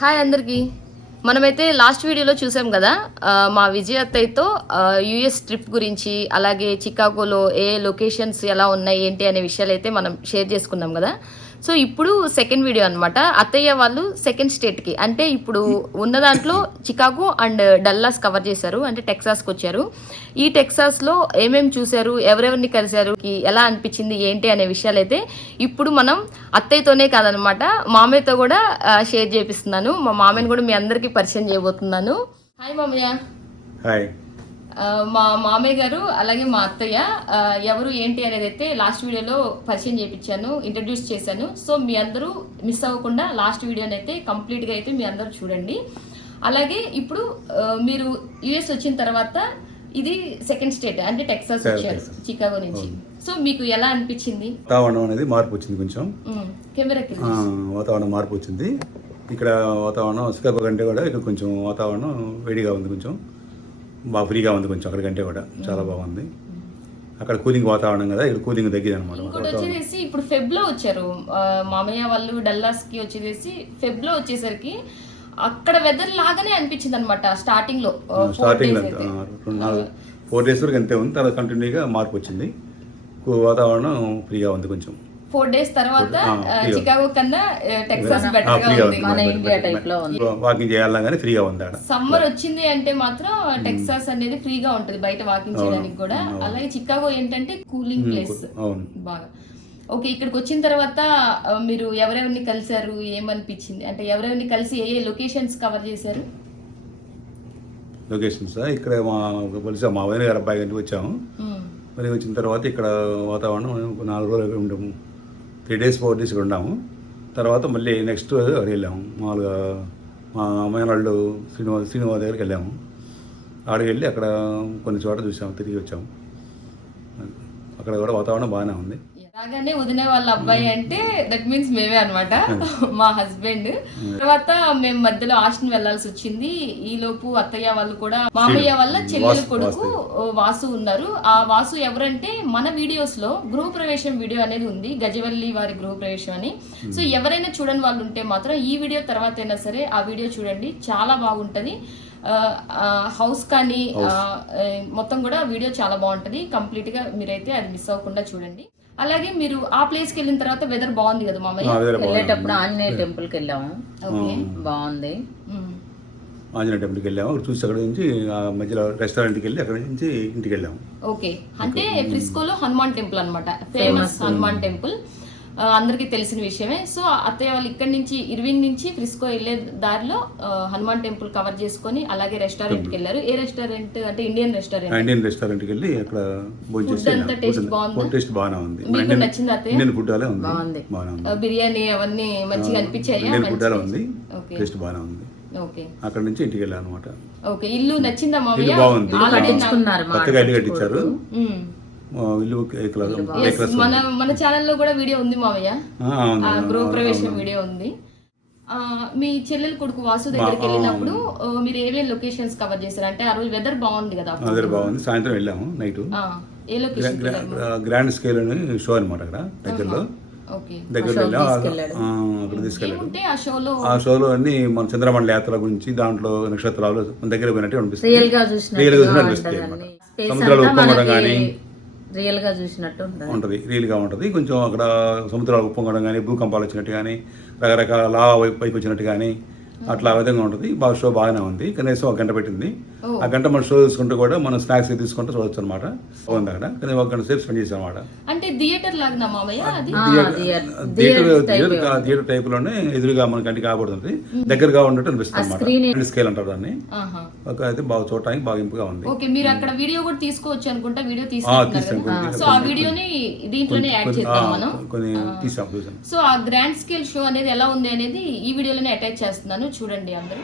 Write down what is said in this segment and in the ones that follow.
Hi అందరికీ. మనమైతే last వీడియోలో చూసాం కదా, మా విజయ్ అత్తయ్యతో యూఎస్ ట్రిప్ గురించి, అలాగే చికాగోలో ఏ లొకేషన్స్ ఎలా ఉన్నాయి ఏంటి అనే విషయాలు అయితే మనం షేర్ చేసుకున్నాం కదా. సో ఇప్పుడు సెకండ్ వీడియో అనమాట. అత్తయ్య వాళ్ళు సెకండ్ స్టేట్కి, అంటే ఇప్పుడు ఉన్న దాంట్లో చికాగో అండ్ డల్లాస్ కవర్ చేశారు, అంటే టెక్సాస్కి వచ్చారు. ఈ టెక్సాస్లో ఏమేమి చూశారు, ఎవరెవరిని కలిశారు, ఎలా అనిపించింది ఏంటి అనే విషయాలు అయితే ఇప్పుడు మనం అత్తయ్యతోనే కాదనమాట, మామయ్యతో కూడా షేర్ చేపిస్తున్నాను. మా మామయ్యని కూడా మీ అందరికీ పరిచయం చేయబోతున్నాను. హాయ్ మామయ్య. హాయ్. మా మామయ్య గారు అలాగే మా అత్తయ్య ఎవరు ఏంటి అనేది అయితే లాస్ట్ వీడియోలో పరిచయం చేయించాను, ఇంట్రడ్యూస్ చేశాను. సో మీ అందరూ మిస్ అవ్వకుండా లాస్ట్ వీడియోని అయితే కంప్లీట్గా అయితే మీ అందరూ చూడండి. అలాగే ఇప్పుడు మీరు యుఎస్ వచ్చిన తర్వాత ఇది సెకండ్ స్టేట్, అంటే టెక్సాస్ వచ్చారు చికాగో నుంచి. సో మీకు ఎలా అనిపించింది? వాతావరణం అనేది మార్పు వచ్చింది, కొంచెం కెమెరాకి వాతావరణం మార్పు వచ్చింది. ఇక్కడ వాతావరణం చికాగో కంటే కూడా ఇక్కడ కొంచెం వాతావరణం వేడిగా ఉంది, కొంచెం బాగా ఫ్రీగా ఉంది, కొంచెం అక్కడికంటే కూడా చాలా బాగుంది. అక్కడ కూలింగ్ వాతావరణం కదా, ఇక్కడ కూలింగ్ తగ్గింది అనమాట. ఇంకోటి వచ్చేసి ఇప్పుడు ఫెబ్లో వచ్చారు మామయ్య వాళ్ళు డల్లాస్కి వచ్చేసి. ఫెబ్లో వచ్చేసరికి అక్కడ వెదర్ లాగానే అనిపించింది అనమాట స్టార్టింగ్ లో. 4 days వరకు అంతే ఉంది, తర్వాత కంటిన్యూగా మార్పు వచ్చింది, వాతావరణం ఫ్రీగా ఉంది కొంచెం. 4 days తర్వాత చికాగో కన్నా టెక్సాస్ బెటర్ గా ఉంది, మన ఇండియా టైప్ లో ఉంది. వాకింగ్ చేయాలన్నా కానీ ఫ్రీగా ఉంది. సమ్మర్ వచ్చింది అంటే మాత్రం టెక్సాస్ అనేది ఫ్రీగా ఉంటుంది బయట వాకింగ్ చేయడానికి కూడా. అలాగే చికాగో ఏంటంటే కూలింగ్ ప్లేస్ బాగా. ఓకే, ఇక్కడికి వచ్చిన తర్వాత మీరు ఎవరెవరిని కలిసారు, ఏమనిపించింది, అంటే ఎవరెవరిని కలిసి ఏ లొకేషన్స్ కవర్ చేశారు? లొకేషన్స్ ఇక్కడ మా వదిన గారు అబ్బాయి గంటకి వచ్చాము. మరి వచ్చిన తర్వాత ఇక్కడ వాతావరణం 4 రోజులు ఉంటాము, 3 days 4 days ఇక్కడ ఉన్నాము. తర్వాత మళ్ళీ నెక్స్ట్ అక్కడ వెళ్ళాము. మామూలుగా మా అమ్మాయి వాళ్ళు శ్రీనివాస్ దగ్గరికి వెళ్ళాము. అక్కడికి వెళ్ళి అక్కడ కొన్ని చోట్ల చూసాము, తిరిగి వచ్చాము. అక్కడ కూడా వాతావరణం బాగానే ఉంది. రాగానే వదిన వాళ్ళ అబ్బాయి అంటే దట్ మీన్స్ మేమే అనమాట, మా హస్బెండ్. తర్వాత మేము మధ్యలో ఆస్టిన్ వెళ్లాల్సి వచ్చింది. ఈ లోపు అత్తయ్య వాళ్ళు కూడా, మామయ్య వాళ్ళ చెల్లెలు కొడుకు వాసు ఉన్నారు. ఆ వాసు ఎవరంటే మన వీడియోస్ లో గృహప్రవేశం వీడియో అనేది ఉంది, గజవల్లి వారి గృహప్రవేశం అని. సో ఎవరైనా చూడని వాళ్ళు ఉంటే మాత్రం ఈ వీడియో తర్వాత అయినా సరే ఆ వీడియో చూడండి, చాలా బాగుంటది. హౌస్ కానీ మొత్తం కూడా వీడియో చాలా బాగుంటది. కంప్లీట్ గా మీరైతే అది మిస్ అవ్వకుండా చూడండి. అలాగే మీరు ఆ ప్లేస్ కి వెళ్ళిన తర్వాత వెదర్ బాగుంది కదా మామయ్య? వెళ్ళేటప్పుడు ఆంజనేయ టెంపుల్ కి వెళ్ళాము, బాగుంది. ఆంజనేయ టెంపుల్కి వెళ్ళాము, అక్కడ చూసి అక్కడ నుంచి మధ్యలో రెస్టారెంట్కి వెళ్ళి అక్కడ నుంచి ఇంటికి వెళ్ళాము. ఓకే, అంటే ఫ్రిస్కోలో హనుమాన్ టెంపుల్ అనమాట, ఫేమస్ హనుమాన్ టెంపుల్, అందరికీ తెలిసిన విషయమే. సో అత్తయ్య వాళ్ళు ఇక్కడ నుంచి ఇర్వింగ్ నుంచి ఫ్రిస్కో వెళ్ళే దారిలో హనుమాన్ టెంపుల్ కవర్ చేసుకొని అలాగే రెస్టారెంట్ కి వెళ్ళారు. ఏ రెస్టారెంట్ అంటే ఇండియన్ రెస్టారెంట్కి వెళ్ళి అక్కడ టేస్ట్ బాగుంది, టేస్ట్ బాగానే ఉంది. మీకు నచ్చింది అత్తయ్య? ఇండియన్ ఫుడ్ అలా ఉంది, బిర్యానీ అవన్నీ మంచిగా అనిపించాయి, ఇండియన్ ఫుడ్ అలా ఉంది, టేస్ట్ బాగానే ఉంది. ఓకే, అక్కడ నుంచి ఇంటికి వెళ్ళాను అనమాట. ఓకే, ఇల్లు నచ్చిందా మామయ్య? బాగుంది, కొత్తగా ఇల్లు కట్టించారు. మన ఛానల్లో కూడా వీడియో ఉంది మామయ్య, గృహప్రవేశం వీడియో ఉంది. మీ చెల్లెలు కొడుకు వాసు దగ్గరికి వెళ్ళినప్పుడు మీరు ఏమేమి లొకేషన్స్ కవర్ చేశారు? అంటే ఆ రోజు వెదర్ బాగుంది కదా? వెదర్ బాగుంది, సాయంత్రం వెళ్ళాము నైట్. ఏ లొకేషన్? గ్రాండ్ స్కేల్ అని షో అనమాట అక్కడ దగ్గరలో. దగ్గర అక్కడ తీసుకెళ్ళాడు. ఆ షోలో అన్ని మన చంద్రమండల యాత్ర గురించి, దాంట్లో నక్షత్రాలు మన దగ్గర పోయినట్టు అనిపిస్తుంది, సముద్రాలు ఉప్పొంగడం కానీ రియల్ గా చూసినట్టు ఉంటుంది, రియల్ గా ఉంటుంది. కొంచెం అక్కడ సముద్రాలు ఉప్పొంగడం కానీ, భూకంపాలు వచ్చినట్టు కానీ, రకరకాల లావా పైకి వచ్చినట్టు కానీ అట్లా ఆ విధంగా ఉంటుంది. బాగా షో బాగానే ఉంది. కనీసం 1 గంట పెట్టింది. ఆ గంట మనం షో తీసుకుంటూ కూడా మనం స్నాక్స్ తీసుకుంటూ చూడొచ్చు అనమాట. బాగుంది అక్కడ, కానీ 1 గంట సేపు స్పెండ్ చేసాం అనమాట. అంటే థియేటర్ లాగా మామయ్య? థియేటర్ టైప్ లోనే ఎదురుగా మన కంటికి కాబడుతుంది, దగ్గరగా ఉన్నట్టు అనిపిస్తుంది అనమాట. స్కేల్ అంటారు దాన్ని. అయితే బాగా చూడటానికి బాగా ఇంపుగా ఉంది. ఓకే, మీరు అక్కడ వీడియో కూడా తీసుకోవచ్చు అనుకుంటా, వీడియో తీసుకుంటారు. సో ఆ వీడియోని దీంట్లోనే యాడ్ చేద్దాం మనం. కొన్ని తీసాం, చూసాం. సో ఆ గ్రాండ్ స్కేల్ షో అనేది ఎలా ఉంది అనేది ఈ వీడియోలోనే అటాచ్ చేస్తున్నాను, చూడండి అందరూ.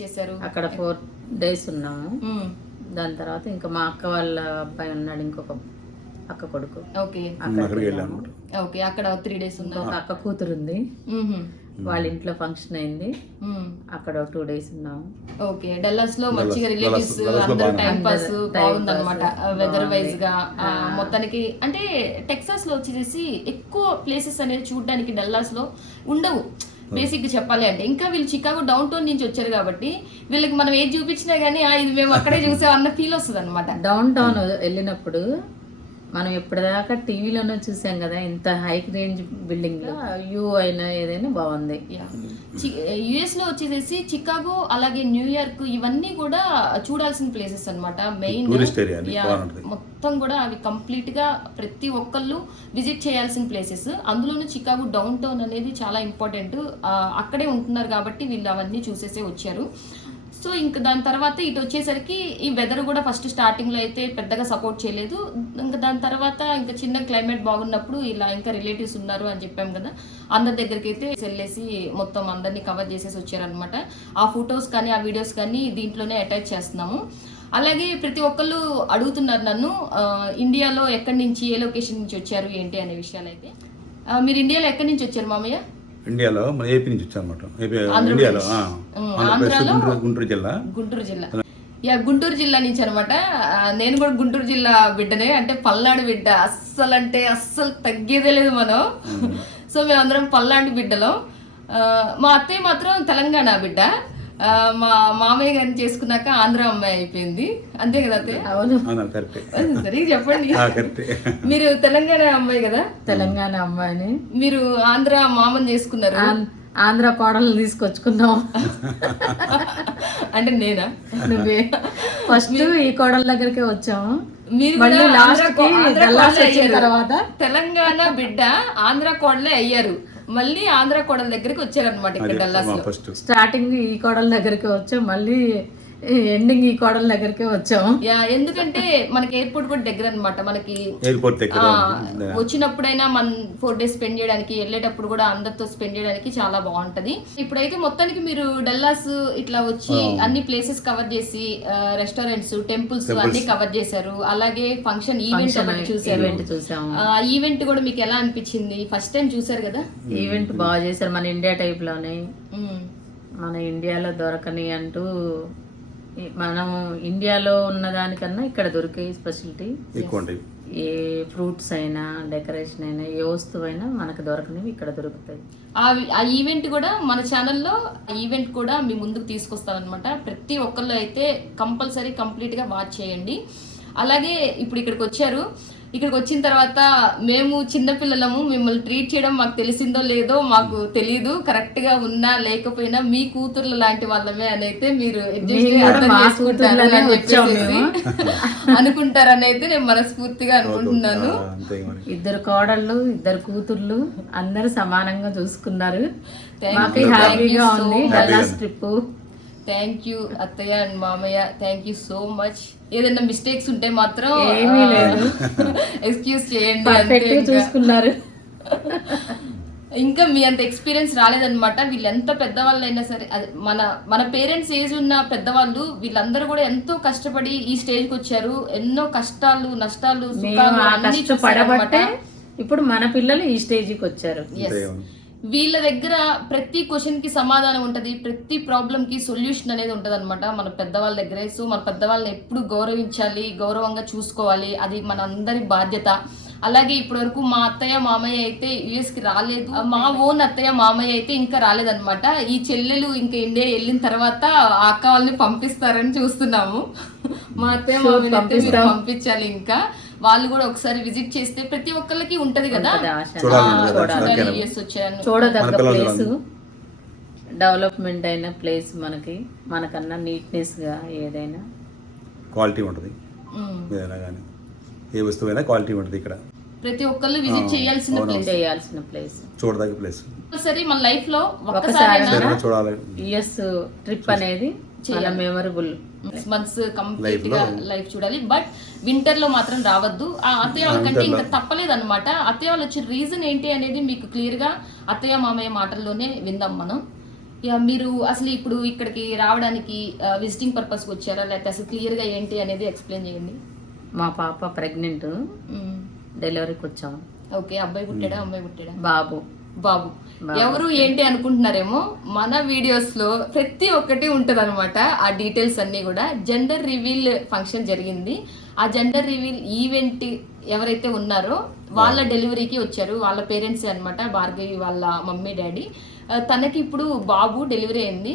చేశారు? అక్కడ 4 days ఉన్నాము. మ్మ్. దాని తర్వాత ఇంకా మా అక్క వాళ్ళ అబ్బాయి ఉన్నాడు, ఇంకొక అక్క కొడుకు, ఓకే అక్కడికి వెళ్ళాము. ఓకే అక్కడ 3 days ఉన్నారు. ఇంకొక అక్క కూతురు ఉంది, మ్మ్. వాళ్ళ ఇంట్లో ఫంక్షన్ అయింది, మ్మ్. అక్కడ 2 days ఉన్నాము. ఓకే డల్లాస్ లో మంచిగా రిలేటివ్స్ డల్లాస్ లో అందరూ బాగుంది. టైం పాస్ అందరూ time బాగుందన్నమాట pass వెదర్ బాగుంది. వైజ్ గా మొత్తానికి. అంటే టెక్సాస్ లో వచ్చేసి ఎక్కువ ప్లేసెస్ అనేది చూడడానికి డల్లాస్ లో ఉండవు బేసిక్ గా చెప్పాలి అంటే. ఇంకా వీళ్ళు చికాగో డౌన్ టౌన్ నుంచి వచ్చారు కాబట్టి వీళ్ళకి మనం ఏది చూపించినా గానీ ఇది మేము అక్కడే చూసాం అన్న ఫీల్ వస్తుంది అనమాట. డౌన్ టౌన్ వెళ్ళినప్పుడు మనం ఎప్పటిదాకా టీవీలోనే చూసాం కదా, ఇంత హై రేంజ్ బిల్డింగ్ వ్యూ అయినా ఏదైనా బాగుంది. యుఎస్ లో వచ్చేసి చికాగో అలాగే న్యూయార్క్ ఇవన్నీ కూడా చూడాల్సిన ప్లేసెస్ అన్నమాట. మెయిన్ టూరిస్ట్ ఏరియా అని బాగుంటుంది. మొత్తం కూడా అవి కంప్లీట్ గా ప్రతి ఒక్కళ్ళు విజిట్ చేయాల్సిన ప్లేసెస్. అందులోనూ చికాగో డౌన్ టౌన్ అనేది చాలా ఇంపార్టెంట్. అక్కడే ఉంటున్నారు కాబట్టి వీళ్ళు అవన్నీ చూసేసే వచ్చారు. సో ఇంకా దాని తర్వాత ఇటు వచ్చేసరికి ఈ వెదర్ కూడా ఫస్ట్ స్టార్టింగ్ లో అయితే పెద్దగా సపోర్ట్ చేయలేదు. ఇంకా దాని తర్వాత ఇంకా చిన్న క్లైమేట్ బాగున్నప్పుడు ఇలా ఇంకా రిలేటివ్స్ ఉన్నారు అని చెప్పాం కదా, అందరి దగ్గరికి అయితే వెళ్ళేసి మొత్తం అందరినీ కవర్ చేసేసి వచ్చారనమాట. ఆ ఫొటోస్ కానీ ఆ వీడియోస్ కానీ దీంట్లోనే అటాచ్ చేస్తున్నాము. అలాగే ప్రతి ఒక్కళ్ళు అడుగుతున్నారు నన్ను ఇండియాలో ఎక్కడి నుంచి ఏ లొకేషన్ నుంచి వచ్చారు ఏంటి అనే విషయాలు అయితే. మీరు ఇండియాలో ఎక్కడి నుంచి వచ్చారు మామయ్య? ఇండియాలో మన ఏపీ నుంచి వచ్చామన్నమాట. ఆంధ్రప్రదేశ్. ఇండియాలో ఆంధ్రాలో గుంటూరు జిల్లా. గుంటూరు జిల్లా గుంటూరు జిల్లా నుంచి అనమాట. నేను కూడా గుంటూరు జిల్లా బిడ్డనే, అంటే పల్నాడు బిడ్డ. అస్సలు తగ్గేదే లేదు మనం. సో మేమందరం పల్నాడు బిడ్డలో. మా అత్తయ్య మాత్రం తెలంగాణ బిడ్డ. మా మామయ్య గారిని చేసుకున్నాక ఆంధ్ర అమ్మాయి అయిపోయింది. అంతే కదా అత్తయ్య? అవును, కరెక్టే. సరిగ్గా చెప్పండి. కరెక్టే. మీరు తెలంగాణ అమ్మాయి కదా? తెలంగాణ అమ్మాయిని. మీరు ఆంధ్ర మామని చేసుకున్నారు. ఆంధ్ర కోడలు తీసుకొచ్చుకున్నాం. అంటే నేనా? నువ్వే ఫస్ట్ ఈ కోడల దగ్గరికే వచ్చాము. మీరు మళ్ళీ కూడా లాస్ట్ కి ఆంధ్ర డల్లాస్ కోడలే వచ్చిన అయ్యారు. తర్వాత తెలంగాణ బిడ్డ ఆంధ్ర కోడలే అయ్యారు. మళ్ళీ ఆంధ్ర కోడల దగ్గరికి వచ్చారనమాట ఇక్కడ డల్లాస్ లో. ఫస్ట్ స్టార్టింగ్ ఈ కోడల దగ్గరికి వచ్చాం, మళ్ళీ ఎండింగ్ ఈ కోడల దగ్గరికే వచ్చాము. ఎందుకంటే మనకి ఎయిర్పోర్ట్ కూడా దగ్గర అనమాట. మనకి ఎయిర్పోర్ట్ దగ్గర వచ్చినప్పుడైనా మన 4 days స్పెండ్ చేయడానికి, వెళ్ళేటప్పుడు కూడా అందరితో స్పెండ్ చేయడానికి చాలా బాగుంటది. ఇప్పుడైతే మొత్తానికి మీరు డల్లాస్ ఇట్లా వచ్చి అన్ని ప్లేసెస్ కవర్ చేసి రెస్టారెంట్స్, టెంపుల్స్ అన్ని కవర్ చేశారు. అలాగే ఫంక్షన్ ఈవెంట్ ఒకటి చూసారు. చూసాము. ఈవెంట్ కూడా మీకు ఎలా అనిపించింది? ఫస్ట్ టైం చూసారు కదా? ఈవెంట్ బాగా చేశారు. మన ఇండియా టైప్ లోనే, ఉమ్. మన ఇండియాలో దొరకని అంటూ, మనం ఇండియాలో ఉన్న దానికన్నా ఇక్కడ దొరికే స్పెషాలిటీ ఎక్కువ ఉంటాయి. ఏ ఫ్రూట్స్ అయినా, డెకరేషన్ అయినా, ఏ వస్తువైనా మనకు దొరకనివి ఇక్కడ దొరుకుతాయి. ఆ ఈవెంట్ కూడా మన ఛానల్లో ఈవెంట్ కూడా మీ ముందుకు తీసుకొస్తామన్నమాట. ప్రతి ఒక్కళ్ళు అయితే కంపల్సరీ కంప్లీట్ గా వాచ్ చేయండి. అలాగే ఇప్పుడు ఇక్కడికి వచ్చారు. ఇక్కడికి వచ్చిన తర్వాత మేము చిన్నపిల్లలము, మిమ్మల్ని ట్రీట్ చేయడం మాకు తెలిసిందో లేదో మాకు తెలియదు. కరెక్ట్ గా ఉన్నా లేకపోయినా మీ కూతుర్లు లాంటి వాళ్ళమే అని అయితే మీరు అనుకుంటారని అయితే నేను మనస్ఫూర్తిగా అనుకుంటున్నాను. ఇద్దరు కోడళ్ళు, ఇద్దరు కూతుర్లు అందరూ సమానంగా చూసుకున్నారు. మాకు హ్యాపీగా ఉంది డల్లాస్ ట్రిప్. థ్యాంక్ యూ అత్తయ్య అండ్ మామయ్య, థ్యాంక్ యూ సో మచ్. ఏదైనా మిస్టేక్స్ ఉంటే మాత్రం ఏమీ లేదు, ఎక్స్క్యూజ్ చేయండి. చూసుకున్నారు. ఇంకా మీ అంత ఎక్స్పీరియన్స్ రాలేదన్నమాట. వీళ్ళు ఎంత పెద్దవాళ్ళైనా సరే, మన పేరెంట్స్ ఏజ్ ఉన్న పెద్దవాళ్ళు వీళ్ళందరూ కూడా ఎంతో కష్టపడి ఈ స్టేజ్కి వచ్చారు. ఎన్నో కష్టాలు, నష్టాలు, సుఖాలు అన్ని చూసారన్నమాట. ఇప్పుడు మన పిల్లలు ఈ స్టేజ్కి వచ్చారు. వీళ్ళ దగ్గర ప్రతి క్వశ్చన్ కి సమాధానం ఉంటది, ప్రతి ప్రాబ్లం కి సొల్యూషన్ అనేది ఉంటది అనమాట మన పెద్దవాళ్ళ దగ్గరే. సో మన పెద్దవాళ్ళని ఎప్పుడు గౌరవించాలి, గౌరవంగా చూసుకోవాలి, అది మన అందరి బాధ్యత. అలాగే ఇప్పటి వరకు మా అత్తయ్య మామయ్య అయితే యుఎస్ కి రాలేదు. మా ఓన్ అత్తయ్య మామయ్య అయితే ఇంకా రాలేదన్నమాట. ఈ చెల్లెలు ఇంకా ఇండియా వెళ్ళిన తర్వాత ఆ అక్క వాళ్ళని పంపిస్తారని చూస్తున్నాము. మా అత్తయ్య మామయ్య అయితే మీరు పంపించాలి. ఇంకా వాళ్ళు కూడా ఒకసారి విజిట్ చేస్తే ప్రతి ఒక్కరికి ఉంటది కదా, చూడదగ్గ ప్లేస్, డెవలప్మెంట్ అయిన ప్లేస్. మనకన్నా నీట్నెస్ గా ఏదైనా క్వాలిటీ ఉంటుంది. ఏదైనా కానీ ఏ వస్తువైనా క్వాలిటీ ఉంటుంది. ఇక్కడ ప్రతి ఒక్కళ్ళు విజిట్ చేయాల్సిన ప్లేస్, చూడదగ్గ ప్లేస్. సరే మన లైఫ్ లో ఒకసారి చూడాలి. యుఎస్ ట్రిప్ అనేది చాలా మెమరబుల్. 6 months కంప్లీట్ గా లైఫ్ చూడాలి. బట్ వింటర్ లో మాత్రం రావద్దు. ఆ అత్తయ్య వాళ్ళకంటే ఇంకా తప్పలేదు అనమాట. అత్తయ్య వాళ్ళు వచ్చిన రీజన్ ఏంటి అనేది మీకు క్లియర్ గా అత్తయ్య మామయ్య మాటల్లోనే విందాం మనం. యా, మీరు అసలు ఇప్పుడు ఇక్కడికి రావడానికి విజిటింగ్ పర్పస్కి వచ్చారా, లేకపోతే అసలు క్లియర్గా ఏంటి అనేది ఎక్స్ప్లెయిన్ చేయండి. మా పాప ప్రెగ్నెంట్, డెలివరీకి వచ్చాము. ఓకే, అబ్బాయి పుట్టాడా అమ్మాయి పుట్టాడా? బాబు. బాబు. ఎవరు ఏంటి అనుకుంటున్నారేమో, మన వీడియోస్ లో ప్రతి ఒక్కటి ఉంటది అనమాట. ఆ డీటెయిల్స్ అన్ని కూడా జెండర్ రివీల్ ఫంక్షన్ జరిగింది. ఆ జెండర్ రివీల్ ఈవెంట్ ఎవరైతే ఉన్నారో వాళ్ళ డెలివరీకి వచ్చారు. వాళ్ళ పేరెంట్స్ అన్నమాట, భార్గవి వాళ్ళ మమ్మీ డాడీ. తనకి ఇప్పుడు బాబు డెలివరీ అయింది.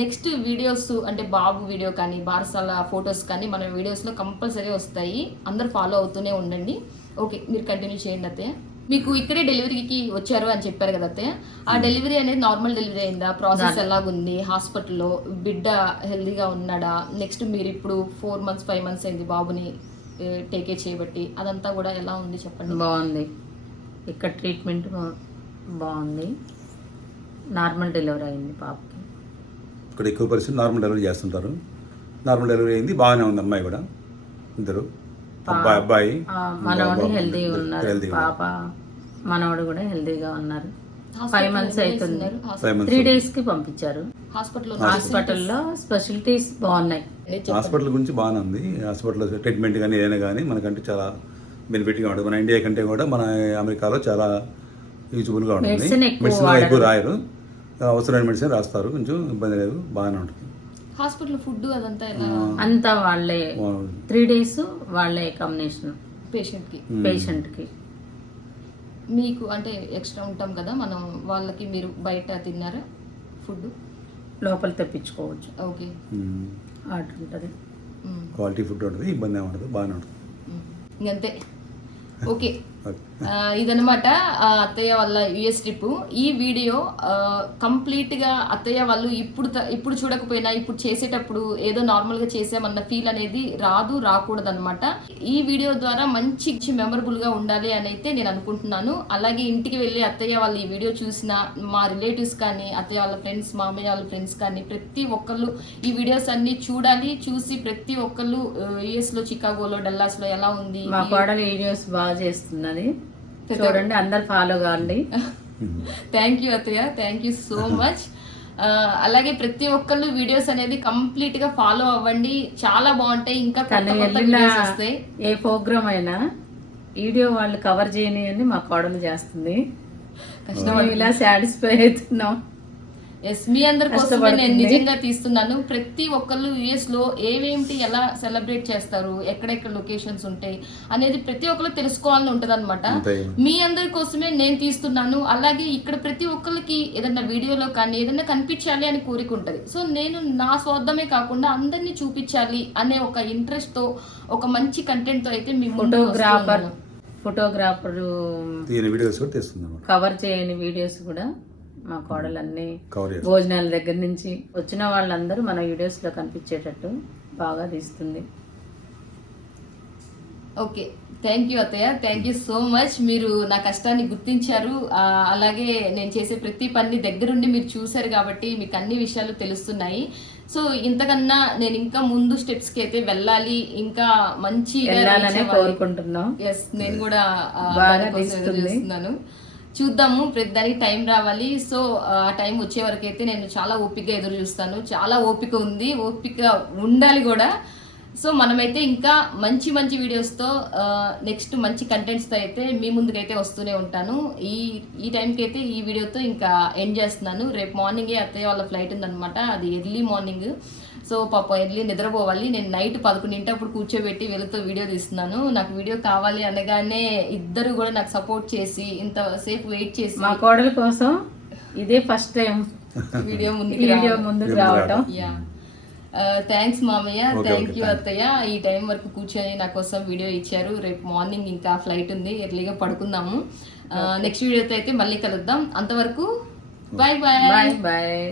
నెక్స్ట్ వీడియోస్ అంటే బాబు వీడియో కానీ బారసాల ఫొటోస్ కానీ మన వీడియోస్లో కంపల్సరీ వస్తాయి. అందరు ఫాలో అవుతూనే ఉండండి. ఓకే, మీరు కంటిన్యూ చేయండి అత్తయ్య. మీకు ఇక్కడే డెలివరీకి వచ్చారు అని చెప్పారు కదా అత్తయ్య, ఆ డెలివరీ అనేది నార్మల్ డెలివరీ అయిందా? ప్రాసెస్ ఎలాగుంది హాస్పిటల్లో? బిడ్డ హెల్దీగా ఉన్నాడా? నెక్స్ట్ మీరు ఇప్పుడు 4 months 5 months అయింది బాబుని టేక్ కేర్ చేయబట్టి, అదంతా కూడా ఎలా ఉంది చెప్పండి. బాగుంది, ఇక్కడ ట్రీట్మెంట్ బాగుంది. నార్మల్ డెలివరీ అయింది పాపకి. ఇక్కడ ఎక్కువ పరిస్థితి నార్మల్ డెలివరీ చేస్తుంటారు. నార్మల్ డెలివరీ అయింది, బాగానే ఉంది. అమ్మాయి కూడా ఇద్దరు, అబ్బాయి మనవాడు హెల్దీగా ఉన్నారు, పాప మనవాడు కూడా హెల్దీగా ఉన్నారు. 5 months అవుతుంది. 3 daysకి పంపించారు. హాస్పిటల్లో స్పెషాలిటీస్ బాగున్నాయి. హాస్పిటల్ గురించి బాగానే ఉంది. హాస్పిటల్లో ట్రీట్మెంట్ కానీ ఏదైనా కానీ మనకంటే చాలా బెనిఫిట్గా ఉంటుంది. మన ఇండియా కంటే కూడా మన అమెరికాలో చాలా యూజ్ఫుల్గా ఉంటుంది. మెడిసిన్ ఎక్కువ రాయరు, అవసరమైన మెడిసిన్ రాస్తారు, కొంచెం ఇబ్బంది లేదు, బాగానే ఉంటుంది. హాస్పిటల్ ఫుడ్ అదంతా అంతా వాళ్ళే. 3 days వాళ్ళే కాంబినేషన్ పేషెంట్కి. మీకు అంటే ఎక్స్ట్రా ఉంటాం కదా మనం, వాళ్ళకి మీరు బయట తిన్నారా ఫుడ్? లోపల తెప్పించుకోవచ్చు. ఓకే, ఆర్డర్ ఉంటుంది, క్వాలిటీ ఫుడ్ ఉంటుంది, ఇబ్బంది ఏముంటుంది, బాగానే ఉంటుంది. ఇంకంతే. ఓకే, ఇదనమాట అత్తయ్య వాళ్ళ యుఎస్ ట్రిప్. ఈ వీడియో కంప్లీట్గా అత్తయ్య వాళ్ళు ఇప్పుడు చూడకపోయినా ఇప్పుడు చేసేటప్పుడు ఏదో నార్మల్గా చేసామన్న ఫీల్ అనేది రాకూడదు అనమాట. ఈ వీడియో ద్వారా మంచి మెమరబుల్గా ఉండాలి అని అయితే నేను అనుకుంటున్నాను. అలాగే ఇంటికి వెళ్ళి అత్తయ్య వాళ్ళు ఈ వీడియో చూసిన మా రిలేటివ్స్ కానీ అత్తయ్య వాళ్ళ ఫ్రెండ్స్, మామయ్య వాళ్ళ ఫ్రెండ్స్ కానీ ప్రతి ఒక్కళ్ళు ఈ వీడియోస్ అన్ని చూడాలి. చూసి ప్రతి ఒక్కళ్ళు యుఎస్లో చికాగోలో డల్లాస్లో ఎలా ఉంది, మా కోడలు వీడియోస్ బాగా చేస్తున్నది, చూడండి, అందరు ఫాలో కావండి. థ్యాంక్ యూ అత్తయ్య, థ్యాంక్ యూ సో మచ్. అలాగే ప్రతి ఒక్కళ్ళు వీడియోస్ అనేది కంప్లీట్ గా ఫాలో అవ్వండి, చాలా బాగుంటాయి. ఇంకా వస్తాయి. ఏ ప్రోగ్రామ్ అయినా వీడియో వాళ్ళు కవర్ చేయని అని మా కోడలు చేస్తుంది. ఇలా సాటిస్ఫై అవుతున్నాం. ఎస్, మీ అందరి కోసమే నేను నిజంగా తీస్తున్నాను. ప్రతి ఒక్కళ్ళు యుఎస్ లో ఏమేమిటి ఎలా సెలబ్రేట్ చేస్తారు, ఎక్కడెక్కడ లొకేషన్స్ ఉంటాయి అనేది ప్రతి ఒక్కళ్ళు తెలుసుకోవాలని ఉంటది అనమాట. మీ అందరి కోసమే నేను తీస్తున్నాను. అలాగే ఇక్కడ ప్రతి ఒక్కరికి ఏదైనా వీడియోలో కానీ ఏదైనా కనిపించాలి అని కోరిక ఉంటది. సో నేను నా స్వార్థమే కాకుండా అందరినీ చూపించాలి అనే ఒక ఇంట్రెస్ట్ తో, ఒక మంచి కంటెంట్ తో అయితే మీ ఫోటోగ్రాఫర్ కవర్ చేయని వీడియోస్ కూడా మా కోడలన్నీ భోజనాల దగ్గర నుంచి వచ్చిన వాళ్ళందరూ మన వీడియోస్ లో కనిపించేటట్టు బాగా తీస్తుంది. ఓకే, థ్యాంక్ యూ అత్తయ్య, థ్యాంక్ యూ సో మచ్. మీరు నా కష్టాన్ని గుర్తించారు. అలాగే నేను చేసే ప్రతి పని దగ్గరుండి మీరు చూసారు కాబట్టి మీకు అన్ని విషయాలు తెలుస్తున్నాయి. సో ఇంతకన్నా నేను ఇంకా ముందు స్టెప్స్ కి అయితే వెళ్ళాలి, ఇంకా మంచి కోరుకుంటున్నాం. ఎస్, నేను కూడా చూస్తున్నాను. చూద్దాము, ప్రతి దానికి టైం రావాలి. సో ఆ టైం వచ్చే వరకు అయితే నేను చాలా ఓపికగా ఎదురు చూస్తాను. చాలా ఓపిక ఉంది, ఓపిక ఉండాలి కూడా. సో మనమైతే ఇంకా మంచి మంచి వీడియోస్తో నెక్స్ట్ మంచి కంటెంట్స్తో అయితే మీ ముందుకైతే వస్తూనే ఉంటాను. ఈ టైంకి అయితే ఈ వీడియోతో ఇంకా ఎండ్ చేస్తున్నాను. రేపు మార్నింగే అత్తయ్య వాళ్ళ ఫ్లైట్ ఉందన్నమాట, అది ఎర్లీ మార్నింగ్. సో పాప ఎర్లీ నిద్రపోవాలి. నేను నైట్ 11 అప్పుడు కూర్చోబెట్టి వీళ్ళతో వీడియో తీస్తున్నాను. నాకు వీడియో కావాలి అనగానే ఇద్దరు కూడా నాకు సపోర్ట్ చేసి ఇంతసేపు వెయిట్ చేసి, మా కోడల కోసం ఇదే ఫస్ట్ టైం వీడియో ముందుకు రావటం. థ్యాంక్స్ మామయ్య, థ్యాంక్ యూ అత్తయ్య. ఈ టైం వరకు కూర్చొని నా కోసం వీడియో ఇచ్చారు. రేపు మార్నింగ్ ఇంకా ఫ్లైట్ ఉంది, ఎర్లీగా పడుకుందాము. నెక్స్ట్ వీడియోతో అయితే మళ్ళీ కలుద్దాం. అంతవరకు బాయ్ బాయ్.